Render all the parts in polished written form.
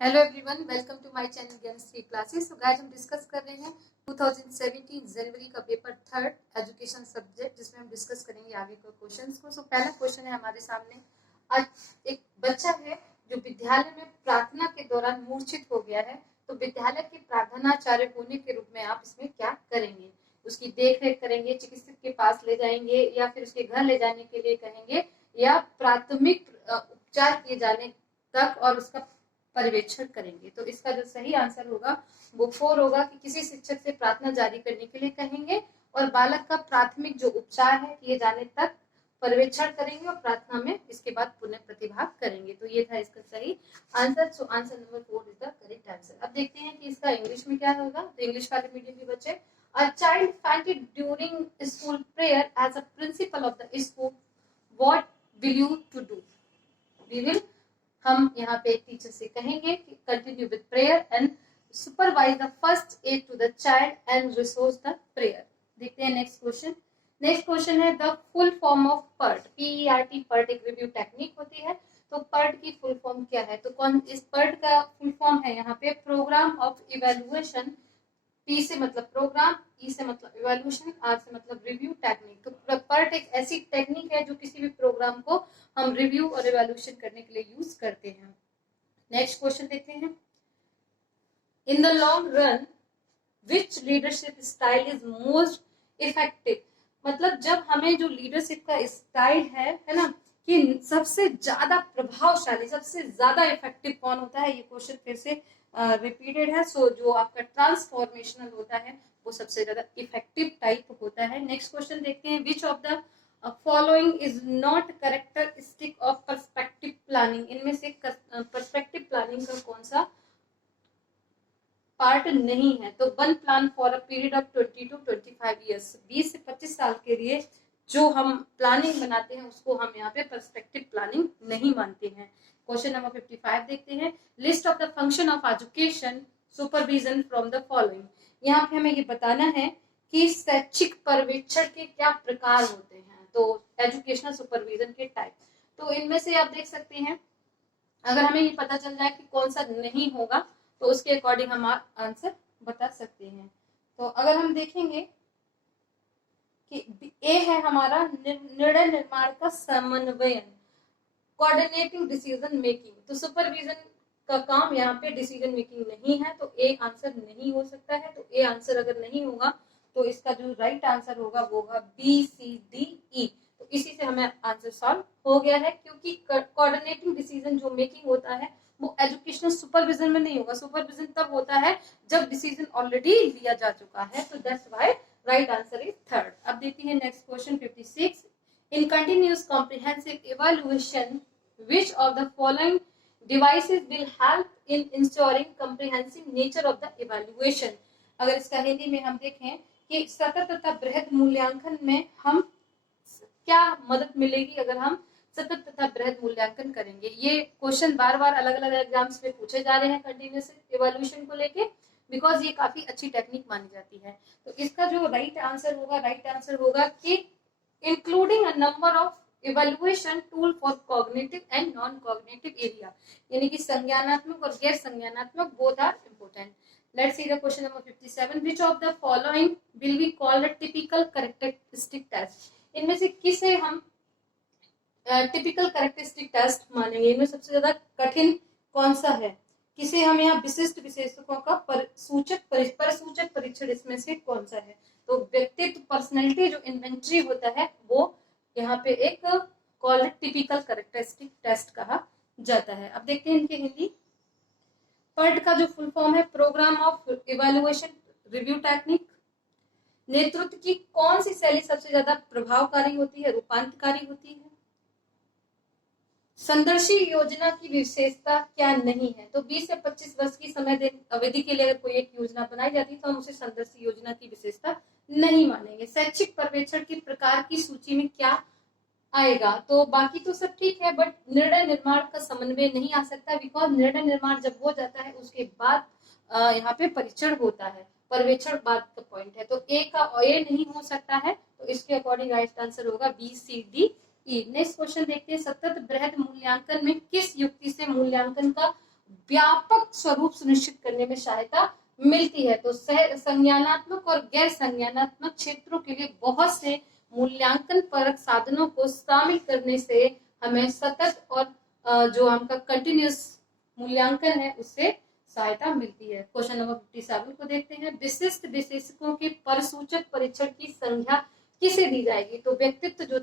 Hello everyone, welcome to my channel Gyanshree classes. तो guys हम discuss कर रहे हैं 2017 जनवरी का पेपर थर्ड एजुकेशन सब्जेक्ट, जिसमें हम डिस्कस करेंगे आगे के क्वेश्चंस को। पहला क्वेश्चन है हमारे सामने। आज एक बच्चा है जो विद्यालय में प्रार्थना के दौरान मूर्छित हो गया है, तो विद्यालय के प्रार्थनाचार्य होने के रूप में आप इसमें क्या करेंगे? उसकी देख रेख करेंगे, चिकित्सक के पास ले जाएंगे, या फिर उसके घर ले जाने के लिए कहेंगे, या प्राथमिक उपचार किए जाने तक और उसका पर्यवेक्षण करेंगे। तो इसका जो सही आंसर होगा वो 4 होगा कि किसी शिक्षक से प्रार्थना जारी करने के लिए कहेंगे और बालक का प्राथमिक जो उपचार है किए जाने तक पर्यवेक्षण करेंगे और प्रार्थना में इसके बाद पुनः प्रतिभाग करेंगे। तो ये था इसका सही answer. So answer number 4 is the correct answer. अब देखते हैं कि इसका इंग्लिश में क्या होगा। तो इंग्लिश वाले मीडियम के बच्चे, a child fainted during school prayer as a principal of the school, what will you to do? We will, हम यहाँ पे एक टीचर से कहेंगे कि continue with prayer and supervise the first aid to the child and resource the prayer. देखते हैं next question. Next question है the full form of PERT। PERT PERT एक रिव्यू टेक्निक होती है। तो PERT की फुल फॉर्म क्या है? तो कौन इस PERT का फुल फॉर्म है यहाँ पे प्रोग्राम ऑफ इवेल्युएशन। P से मतलब प्रोग्राम, E से मतलब इवेल्यूशन, R से मतलब रिव्यू टेक्निक। तो PERT एक ऐसी टेक्निक है जो किसी भी प्रोग्राम को हम रिव्यू और इवेल्यूशन करने के लिए यूज करते हैं। नेक्स्ट क्वेश्चन देखते हैं। In the long run which leadership style is most effective. मतलब जब हमें जो लीडरशिप का स्टाइल है ना, कि सबसे ज्यादा प्रभावशाली, सबसे ज्यादा इफेक्टिव कौन होता है, ये क्वेश्चन फिर से रिपीटेड है। सो जो आपका ट्रांसफॉर्मेशनल होता है वो सबसे ज्यादा इफेक्टिव टाइप होता है। नेक्स्ट क्वेश्चन देखते हैं। Which of the following is not characteristic of perspective planning. इनमें से पर्सपेक्टिव प्लानिंग का कौन सा पार्ट नहीं है? तो one plan for a period of 20 to 25 years, 20 से 25 साल के लिए जो हम प्लानिंग बनाते हैं उसको हम यहाँ पे पर्सपेक्टिव प्लानिंग नहीं मानते हैं। क्वेश्चन नंबर 55 देखते हैं। List of the function of education supervision from the following. यहाँ पे हमें ये बताना है कि शैक्षिक पर्यवेक्षण के क्या प्रकार होते हैं। तो एजुकेशनल सुपरविजन के टाइप, तो इनमें से आप देख सकते हैं। अगर हमें ये पता चल जाए कि कौन सा नहीं होगा तो उसके अकॉर्डिंग हम आंसर बता सकते हैं। तो अगर हम देखेंगे कि ए है हमारा निर्णय निर्माण का समन्वयन, कोऑर्डिनेटिंग डिसीजन मेकिंग। तो सुपरविजन का काम यहाँ पे डिसीजन मेकिंग नहीं है, तो ए आंसर नहीं हो सकता है। तो ए आंसर अगर नहीं होगा तो इसका जो राइट आंसर होगा वो होगा BCDE। तो इसी से हमें आंसर सॉल्व हो गया है, क्योंकि कोऑर्डिनेटिंग डिसीजन जो मेकिंग होता है वो एजुकेशनल सुपरविजन में नहीं होगा। सुपरविजन तब होता है जब डिसीजन ऑलरेडी लिया जा चुका है। तो that's why right answer is third. अब देखते हैं next question 56। In continuous comprehensive evaluation which of the following devices will help in ensuring comprehensive nature of the evaluation। अगर इसका हिंदी में हम देखें कि सतत तथा बृहद मूल्यांकन में हम क्या मदद मिलेगी अगर हम सतत तथा बृहद मूल्यांकन करेंगे। ये क्वेश्चन बार बार अलग अलग एग्जाम्स में पूछे जा रहे हैं कंटिन्यूअस इवैल्यूएशन को लेके, बिकॉज ये काफी अच्छी टेक्निक मानी जाती है। तो इसका जो राइट आंसर होगा कि including a number of evaluation tool for cognitive and non cognitive area, यानी कि संज्ञानात्मक और गैर संज्ञानात्मक both are important. Let's see the question number 57। Which of the following will be called a typical characteristic test. इनमें से किसे हम टिपिकल कैरेक्टरिस्टिक टेस्ट मानेंगे? इनमें सबसे ज्यादा कठिन कौन सा है? किसे हम यहाँ विशिष्ट विशेषकों का परसूचक परीक्षण इसमें से कौन सा है? तो व्यक्तित्व पर्सनैलिटी जो इन्वेंटरी होता है वो यहाँ पे एक कॉल्ड टिपिकल कैरेक्टरिस्टिक टेस्ट कहा जाता है। अब देखते हैं इनके हिंदी। PERT का जो फुल फॉर्म है programme of evaluation review technique. नेतृत्व की कौन सी शैली सबसे ज्यादा प्रभावकारी होती है, रूपांतकारी होती है? संदर्शी योजना की विशेषता क्या नहीं है? तो 20 से 25 वर्ष की समय अवधि के लिए अगर कोई एक योजना बनाई जाती है तो हम उसे संदर्शी योजना की विशेषता नहीं मानेंगे। शैक्षिक पर्यवेक्षण के प्रकार की सूची में क्या आएगा? तो बाकी तो सब ठीक है, बट निर्णय निर्माण का समन्वय नहीं आ सकता, बिकॉज निर्णय निर्माण जब हो जाता है उसके बाद यहाँ पे परीक्षण होता है, पर्यवेक्षण बाद का पॉइंट है। तो ए नहीं हो सकता है, तो इसके अकॉर्डिंग राइट आंसर होगा BCDE। नेक्स्ट क्वेश्चन देखते हैं। सतत बृहद मूल्यांकन में किस युक्ति से मूल्यांकन का व्यापक स्वरूप सुनिश्चित करने में सहायता मिलती है। तो संज्ञानात्मक और गैर संज्ञानात्मक क्षेत्रों के लिए बहुत से मूल्यांकन परक साधनों को शामिल करने से हमें सतत और जो हमका कंटिन्यूस मूल्यांकन है उससे सहायता मिलती है। क्वेश्चन नंबर 57 को देखते हैं। विशिष्ट विशेषकों के परसूचक परीक्षण की संख्या किसे दी जाएगी? तो व्यक्तित्व जो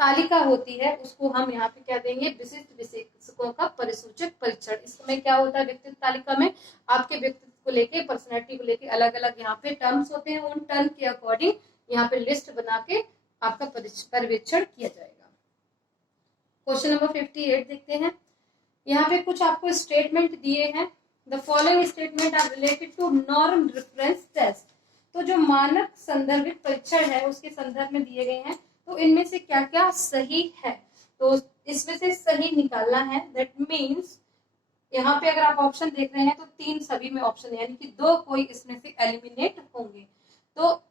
तालिका होती है उसको हम यहाँ पे क्या देंगे? विशिष्ट विशेषकों का परिसूचक परीक्षण। इसमें क्या होता है? व्यक्तित्व तालिका में आपके व्यक्तित्व को लेके, पर्सनैलिटी को लेके अलग अलग यहाँ पे टर्म्स होते हैं, उन टर्म के अकॉर्डिंग यहाँ पे लिस्ट बना के आपका पर्यवेक्षण किया जाएगा। क्वेश्चन नंबर 58 देखते हैं। यहाँ पे कुछ आपको स्टेटमेंट दिए हैं। The following statement are related to norm reference test. तो जो मानक संदर्भित परीक्षण है उसके संदर्भ में दिए गए हैं, तो इनमें से क्या क्या सही है? तो इसमें से सही निकालना है। दैट मीन्स यहाँ पे अगर आप ऑप्शन देख रहे हैं तो 3 सभी में ऑप्शन, यानी कि 2 कोई इसमें से एलिमिनेट होंगे। तो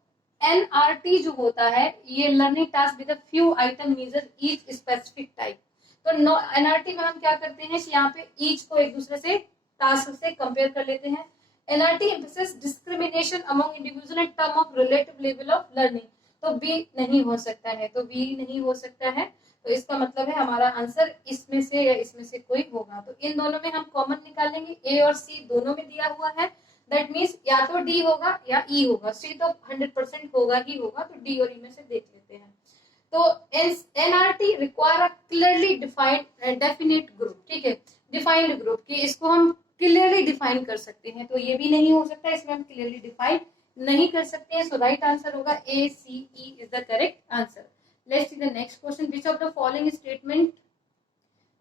NRT जो होता है ये learning task with a few item measure each specific type. तो NRT में हम क्या करते हैं कि यहाँ पे ईच को एक दूसरे से टास्क से कंपेयर कर लेते हैं। NRT emphasizes discrimination among individual in term of relative level of learning। तो B नहीं हो सकता है, तो B नहीं हो सकता है। तो इसका मतलब है हमारा आंसर इसमें से या इसमें से कोई होगा। तो इन दोनों में हम कॉमन निकालेंगे। A और C दोनों में दिया हुआ है। दैट मीन्स या तो D होगा या E होगा। C तो 100% होगा ही होगा, तो D और E में से देख लेते हैं। तो NRT require a clearly defined definite group. ठीक है, डिफाइंड ग्रुप की इसको हम क्लियरली डिफाइन कर सकते हैं, तो ये भी नहीं हो सकता, इसमें हम क्लियरली डिफाइन नहीं कर सकते हैं। सो राइट आंसर होगा A, C, E is the correct answer. Let's see the next question. Which of the following statement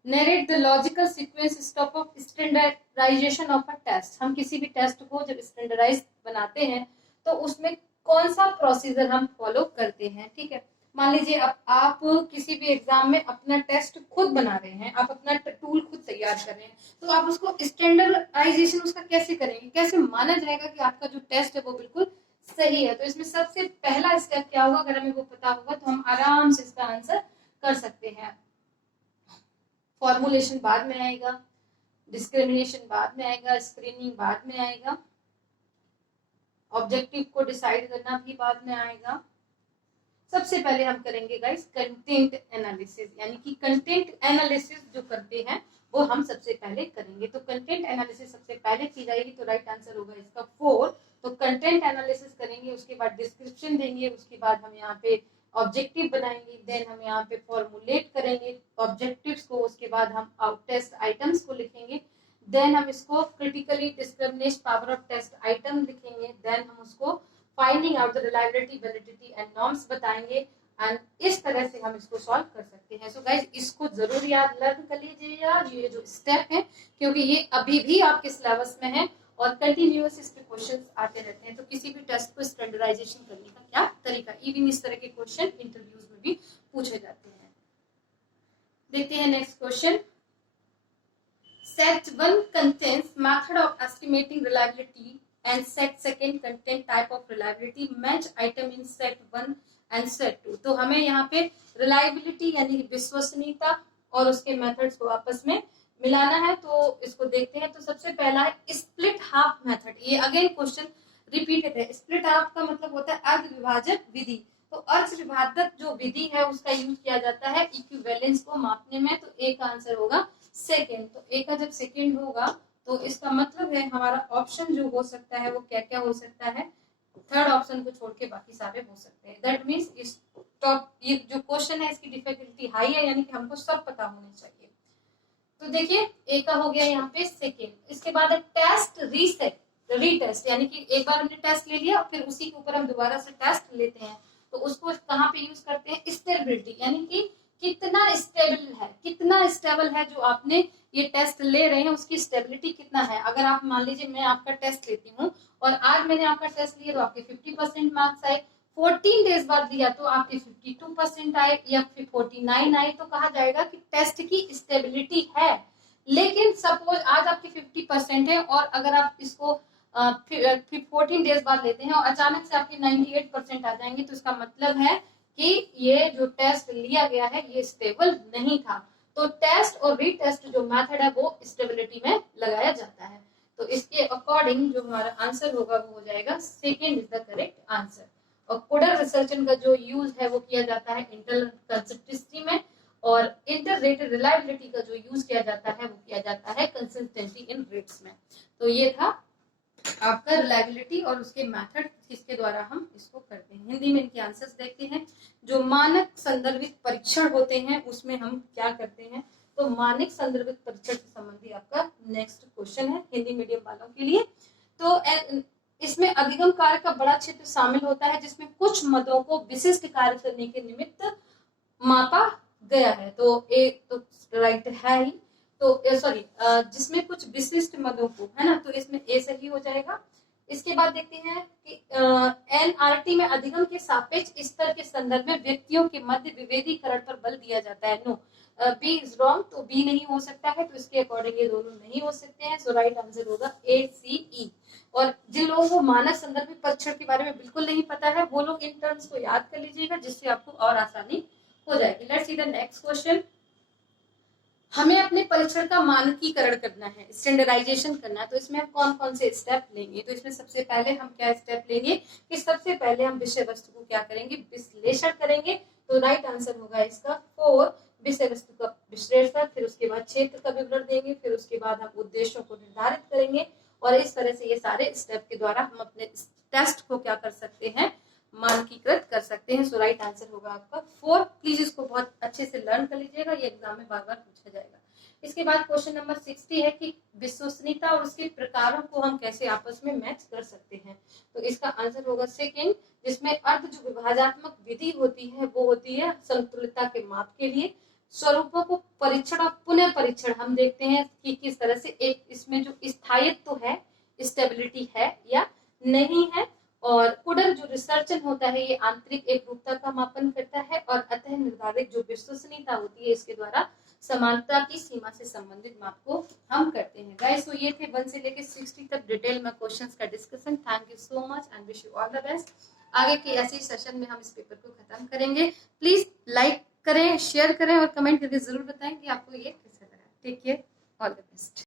narrate the logical sequence step of standardisation of a test. हम किसी भी test को जब standardise बनाते हैं तो उसमें कौन सा प्रोसीजर हम फॉलो करते हैं। ठीक है, मान लीजिए आप किसी भी एग्जाम में अपना टेस्ट खुद बना रहे हैं, आप अपना टूल खुद तैयार कर रहे हैं, तो आप उसको स्टैंडर्डाइजेशन उसका कैसे करेंगे? कैसे माना जाएगा कि आपका जो टेस्ट है वो बिल्कुल सही है? तो इसमें सबसे पहला स्टेप क्या होगा? अगर हमें वो पता होगा तो हम आराम से इसका आंसर कर सकते हैं। फॉर्मुलेशन बाद में आएगा, डिस्क्रिमिनेशन बाद में आएगा, स्क्रीनिंग बाद में आएगा, ऑब्जेक्टिव को डिसाइड करना भी बाद में आएगा। सबसे पहले हम करेंगे गाइस कंटेंट एनालिसिस, यानी कि कंटेंट एनालिसिस जो करते हैं वो हम सबसे पहले करेंगे। तो कंटेंट एनालिसिस सबसे पहले की जाएगी, तो राइट आंसर होगा इसका 4। तो कंटेंट एनालिसिस करेंगे, उसके बाद डिस्क्रिप्शन देंगे, उसके बाद हम यहाँ पे ऑब्जेक्टिव बनाएंगे, देन हम यहाँ पे फॉर्मुलेट करेंगे ऑब्जेक्टिव्स को, उसके बाद हम टेस्ट आइटम्स को लिखेंगे, देन हम इसको critically discriminate power of test item लिखेंगे, देन हम उसको finding out the reliability, validity and norms बताएंगे, एंड इस तरह से हम इसको सॉल्व कर सकते हैं। सो गाइस इसको जरूर याद लर्न कर लीजिएगा ये जो स्टेप है, क्योंकि ये अभी भी आपके सिलेबस में है और कंटिन्यूअस इस पे क्वेश्चंस आते रहते हैं। तो किसी भी टेस्ट को स्टैंडर्डाइजेशन करने का क्या तरीका, इवन इस तरह के क्वेश्चन इंटरव्यूज में भी पूछे जाते हैं। देखते हैं next question. Set 1 contains method of estimating reliability and set 2 contain type of reliability match item in set 1 and set 2। तो हमें यहाँ पे reliability यानी विश्वसनीयता और उसके मेथड्स को आपस में मिलाना है। तो इसको देखते हैं। तो सबसे पहला है स्प्लिट हाफ मेथड। ये अगेन क्वेश्चन रिपीटेड है। स्प्लिट हाफ का मतलब होता है अर्ध विभाजक विधि। तो अर्ध विभाजक जो विधि है उसका यूज किया जाता है इक्विवेलेंस को मापने में। तो ए का आंसर होगा सेकेंड। तो ए का जब सेकेंड होगा तो इसका मतलब है हमारा ऑप्शन जो हो सकता है वो क्या क्या हो सकता है, थर्ड ऑप्शन को छोड़ के बाकी सारे हो सकते हैं। दैट मीन्स इस टॉप ये जो क्वेश्चन है इसकी डिफिकल्टी हाई है, यानी कि हमको सब पता होने चाहिए। तो देखिए ए का हो गया यहाँ पे सेकेंड। इसके बाद टेस्ट रीसेट रीटेस्ट, यानी कि एक बार हमने टेस्ट ले लिया फिर उसी के ऊपर हम दोबारा से टेस्ट लेते हैं। तो उसको कहाँ पे यूज करते हैं? स्टेबिलिटी, यानी कि कितना स्टेबल है, कितना स्टेबल है जो आपने ये टेस्ट ले रहे हैं उसकी स्टेबिलिटी कितना है। अगर आप मान लीजिए मैं आपका टेस्ट लेती हूँ और आज मैंने आपका टेस्ट लिया तो आपके 50% मार्क्स आए, 14 डेज बाद दिया तो आपके 52% आए या फिर 49 आए, तो कहा जाएगा कि टेस्ट की स्टेबिलिटी है। लेकिन सपोज आज आपके 50% है और अगर आप इसको 14 डेज बाद लेते हैं और अचानक से आपके 98% आ जाएंगे, तो इसका मतलब है कि ये जो टेस्ट लिया गया है ये स्टेबल नहीं था। तो टेस्ट और रीटेस्ट जो मेथड है वो स्टेबिलिटी में लगाया जाता है। तो इसके अकॉर्डिंग जो हमारा आंसर होगा वो हो जाएगा second is the correct answer. और कोडर रिसर्चन का जो यूज है वो किया जाता है इंटरनल कंसिस्टेंसी में, और इंटर-रेटेड रिलायबिलिटी का जो यूज किया जाता है वो किया जाता है कंसिस्टेंसी इन रेट्स में। तो ये था आपका रिलायबिलिटी और उसके मेथड किसके द्वारा हम इसको करते हैं। हिंदी में इनके आंसर्स देखते हैं। जो मानक संदर्भित परीक्षण होते हैं उसमें हम क्या करते हैं, तो मानक संदर्भित परीक्षण से संबंधी आपका नेक्स्ट क्वेश्चन है हिंदी मीडियम वालों के लिए। तो इसमें अधिगम कार्य का बड़ा क्षेत्र शामिल होता है जिसमें कुछ मदों को विशिष्ट कार्य करने के निमित्त मापा गया है। तो एक तो राइट है ही, तो सॉरी जिसमें कुछ विशिष्ट मदों को, है ना, तो इसमें ए सही हो जाएगा। इसके बाद देखते हैं कि एनआरटी में अधिगम के सापेक्ष स्तर के संदर्भ में व्यक्तियों के मध्य विभेदीकरण पर बल दिया जाता है। नो, बी इज रॉन्ग, तो बी नहीं हो सकता है, तो इसके अकॉर्डिंग ये दोनों नहीं हो सकते हैं। सो राइट आंसर होगा ए सी ई। और जिन लोगों को मानक संदर्भित परीक्षण के बारे में बिल्कुल नहीं पता है वो लोग इन टर्म्स को याद कर लीजिएगा जिससे आपको और आसानी हो जाएगी। Let's see the next question. हमें अपने परीक्षण का मानकीकरण करना है, स्टैंडर्डाइजेशन करना है, तो इसमें हम कौन कौन से स्टेप लेंगे। तो इसमें सबसे पहले हम क्या स्टेप लेंगे कि सबसे पहले हम विषय वस्तु को क्या करेंगे, विश्लेषण करेंगे। तो राइट आंसर होगा इसका 4, विषय वस्तु का विश्लेषण, फिर उसके बाद क्षेत्र का विवरण देंगे, फिर उसके बाद हम उद्देश्यों को निर्धारित करेंगे, और इस तरह से ये सारे स्टेप के द्वारा हम अपने टेस्ट को क्या कर सकते हैं, मानकीकृत कर सकते हैं। सो राइट आंसर होगा आपका 4। प्लीज इसको बहुत अच्छे से लर्न कर लीजिएगा, ये एग्जाम में बार बार पूछा जाएगा। इसके बाद क्वेश्चन नंबर 60 है कि विश्वसनीयता और उसके प्रकारों को हम कैसे आपस में मैच कर सकते हैं। तो इसका आंसर होगा सेकंड, जिसमें अर्ध जो विभाजनात्मक विधि होती है वो होती है संतुलितता के माप के लिए। स्वरूपों को परीक्षण और पुनः परीक्षण हम देखते हैं कि किस तरह से एक इसमें जो स्थायित्व है, स्टेबिलिटी है या नहीं है। और कुडर जो रिसर्चन होता है ये आंतरिक एकरूपता का मापन करता है, और अतः निर्धारित जो विश्वसनीयता होती है इसके द्वारा समानता की सीमा से संबंधित माप को हम करते हैं। गाइस, तो ये थे 1 से लेकर 60 तक डिटेल में क्वेश्चंस का discussion. Thank you so much and wish you all the best. आगे के ऐसे सेशन में हम इस पेपर को खत्म करेंगे। प्लीज लाइक करें, शेयर करें और कमेंट करके जरूर बताएं कि आपको ये कैसा लगा। Take care, all the best.